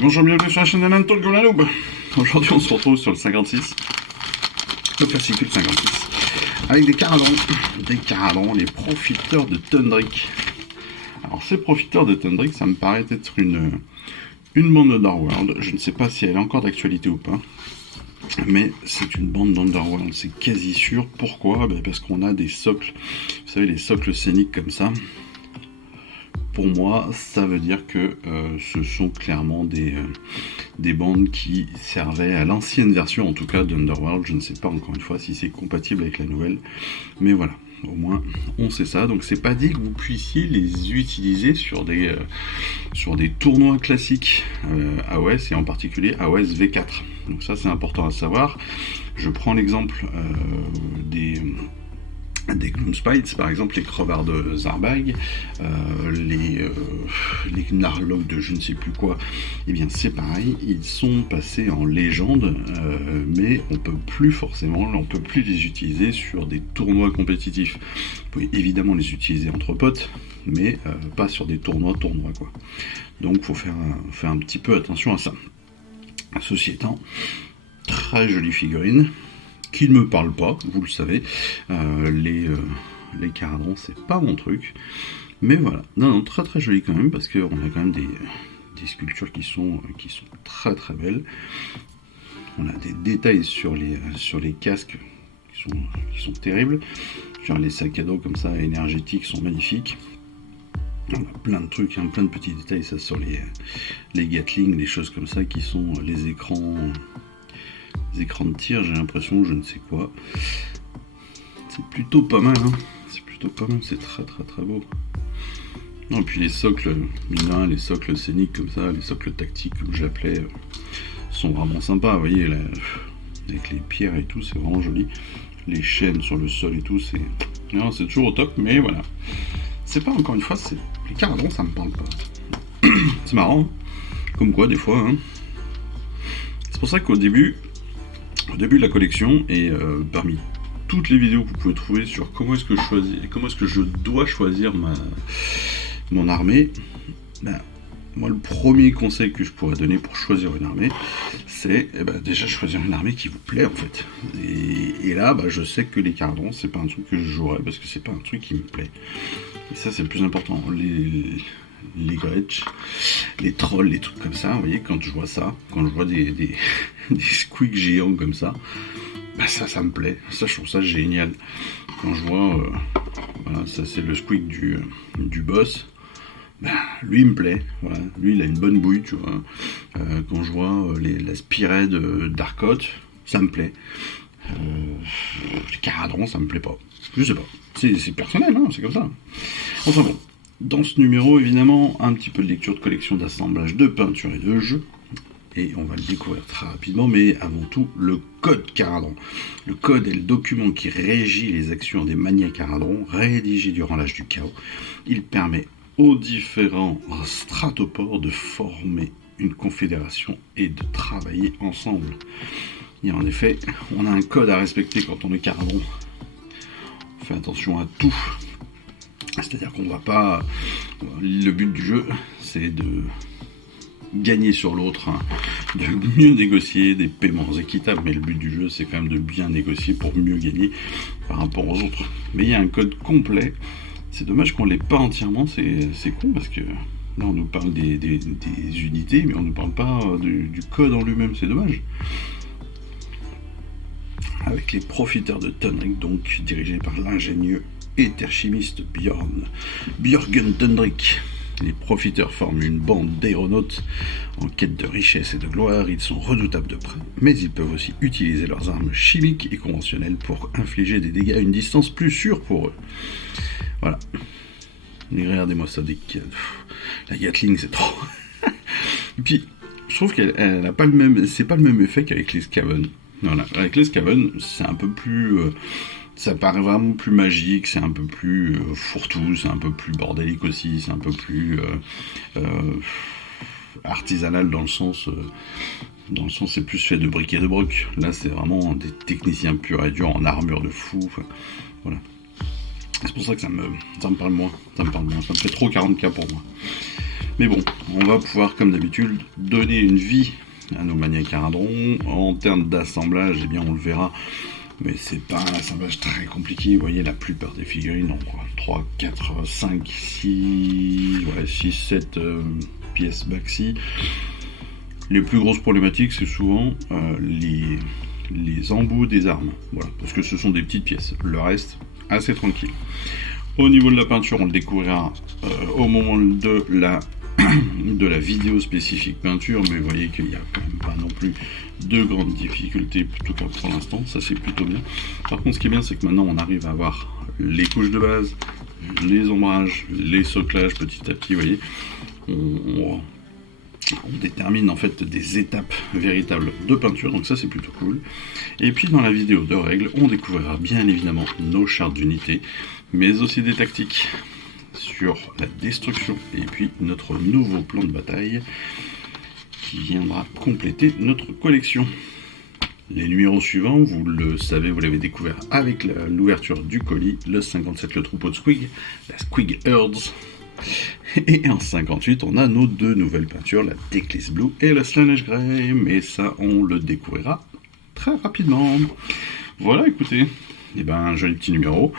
Et bonjour, bienvenue sur la chaîne d'Alan Talk la Noob. Aujourd'hui, on se retrouve sur le 56, le fascicule 56, avec des caradons, les profiteurs de Thundrick. Alors, ces profiteurs de Thundrick, ça me paraît être une bande d'Underworld. Je ne sais pas si elle est encore d'actualité ou pas, mais c'est une bande d'Underworld, c'est quasi sûr. Pourquoi ? Parce qu'on a des socles, vous savez, les socles scéniques comme ça. Pour moi, ça veut dire que ce sont clairement des bandes qui servaient à l'ancienne version, en tout cas d'Underworld. Je ne sais pas encore une fois si c'est compatible avec la nouvelle, mais voilà, au moins on sait ça. Donc c'est pas dit que vous puissiez les utiliser sur des tournois classiques AOS, et en particulier AOS V4. Donc ça c'est important à savoir. Je prends l'exemple des Gloomspites, par exemple, les crevards de Zarbag, les Gnarlogs de je ne sais plus quoi, et bien c'est pareil, ils sont passés en légende, mais on peut plus les utiliser sur des tournois compétitifs. Vous pouvez évidemment les utiliser entre potes, mais pas sur des tournois quoi. Donc faut faire un petit peu attention à ça. Ceci étant, très jolie figurine, qui ne me parle pas, vous le savez, les caradons, c'est pas mon truc, mais voilà, non, très très joli quand même, parce qu'on a quand même des sculptures qui sont très très belles. On a des détails sur les casques qui sont terribles, genre les sacs à dos comme ça, énergétiques, sont magnifiques. On a plein de trucs, plein de petits détails, ça sur les Gatling, des choses comme ça, qui sont les écrans de tir, j'ai l'impression, je ne sais quoi. C'est plutôt pas mal, c'est très très très beau. Non, et puis les socles minins, les socles scéniques comme ça, les socles tactiques comme je l'appelais, sont vraiment sympas, vous voyez, avec les pierres et tout, c'est vraiment joli. Les chaînes sur le sol et tout, c'est toujours au top, mais voilà. C'est pas, encore une fois, les caradons, ça me parle pas. C'est marrant, comme quoi des fois, c'est pour ça qu'au début de la collection, et parmi toutes les vidéos que vous pouvez trouver sur comment est-ce que je dois choisir mon armée, moi le premier conseil que je pourrais donner pour choisir une armée, c'est déjà choisir une armée qui vous plaît en fait. Et là, je sais que les caradons, c'est pas un truc que je jouerais parce que c'est pas un truc qui me plaît. Et ça, c'est le plus important. Les Gretsch, les trolls, les trucs comme ça, vous voyez, quand je vois ça, quand je vois des squeaks géants comme ça, ça me plaît, ça je trouve ça génial. Quand je vois, voilà, ça c'est le squeak du boss, lui il me plaît, voilà, lui il a une bonne bouille, tu vois. Quand je vois la spirée d'Arcot, ça me plaît. Les caradons, ça me plaît pas, je sais pas, c'est personnel, c'est comme ça. Enfin bon. Dans ce numéro, évidemment, un petit peu de lecture de collection, d'assemblage, de peinture et de jeu. Et on va le découvrir très rapidement, mais avant tout, le code caradon. Le code est le document qui régit les actions des maniaques caradons, rédigé durant l'âge du chaos. Il permet aux différents stratopores de former une confédération et de travailler ensemble. Et en effet, on a un code à respecter quand on est caradon. On fait attention à tout. C'est-à-dire qu'on va pas... Le but du jeu, c'est de gagner sur l'autre, de mieux négocier des paiements équitables, mais le but du jeu, c'est quand même de bien négocier pour mieux gagner par rapport aux autres. Mais il y a un code complet. C'est dommage qu'on l'ait pas entièrement, c'est con, parce que là, on nous parle des unités, mais on nous parle pas du code en lui-même, c'est dommage. Avec les profiteurs de Thundrick, donc dirigés par l'ingénieux étherchimiste Björgen Thundrick. Les profiteurs forment une bande d'aéronautes en quête de richesse et de gloire. Ils sont redoutables de près, mais ils peuvent aussi utiliser leurs armes chimiques et conventionnelles pour infliger des dégâts à une distance plus sûre pour eux. Voilà. Regardez-moi ça, la Gatling, c'est trop. Et puis, je trouve qu'elle n'a pas le même, c'est pas le même effet qu'avec les Skaven. Voilà. Avec les Skaven, c'est un peu plus... ça paraît vraiment plus magique, c'est un peu plus fourre-tout, c'est un peu plus bordélique aussi, c'est un peu plus artisanal dans le sens c'est plus fait de briques et de broc. Là c'est vraiment des techniciens purs et durs en armure de fou, voilà. C'est pour ça que ça me parle moins. Ça me fait trop 40K pour moi. Mais bon, on va pouvoir, comme d'habitude, donner une vie à nos maniaques Caradron. En termes d'assemblage, eh bien, on le verra. Mais c'est pas un assemblage très compliqué. Vous voyez, la plupart des figurines ont 3, 4, 5, 6, 7 pièces Baxi. Les plus grosses problématiques, c'est souvent les embouts des armes. Voilà, parce que ce sont des petites pièces. Le reste, assez tranquille. Au niveau de la peinture, on le découvrira au moment de la vidéo spécifique peinture, mais vous voyez qu'il n'y a quand même pas non plus de grandes difficultés, en tout cas pour l'instant, ça c'est plutôt bien. Par contre, ce qui est bien, c'est que maintenant on arrive à avoir les couches de base, les ombrages, les soclages petit à petit, vous voyez. On détermine en fait des étapes véritables de peinture, donc ça c'est plutôt cool. Et puis dans la vidéo de règles, on découvrira bien évidemment nos chartes d'unité, mais aussi des tactiques sur la destruction, et puis notre nouveau plan de bataille qui viendra compléter notre collection. Les numéros suivants, vous le savez, vous l'avez découvert avec l'ouverture du colis, le 57, le troupeau de Squig, la Squig Herds. Et en 58, on a nos deux nouvelles peintures, la Declis Blue et la Slaanesh Grey, mais ça, on le découvrira très rapidement. Voilà, écoutez, et ben, un joli petit numéro,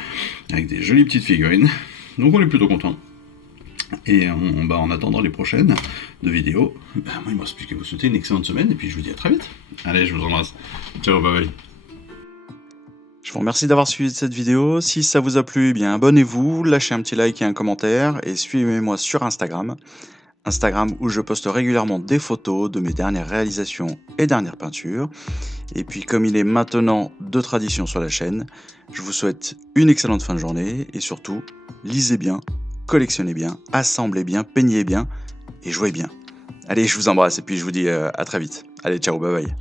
avec des jolies petites figurines, donc on est plutôt content. Et en attendant les prochaines de vidéos, moi il me reste plus qu'à vous souhaiter une excellente semaine, et puis je vous dis à très vite. Allez, je vous embrasse. Ciao, bye bye. Je vous remercie d'avoir suivi cette vidéo. Si ça vous a plu, eh bien abonnez-vous, lâchez un petit like et un commentaire, et suivez-moi sur Instagram. Instagram où je poste régulièrement des photos de mes dernières réalisations et dernières peintures. Et puis comme il est maintenant de tradition sur la chaîne, je vous souhaite une excellente fin de journée, et surtout, lisez bien, collectionnez bien, assemblez bien, peignez bien, et jouez bien. Allez, je vous embrasse, et puis je vous dis à très vite. Allez, ciao, bye bye.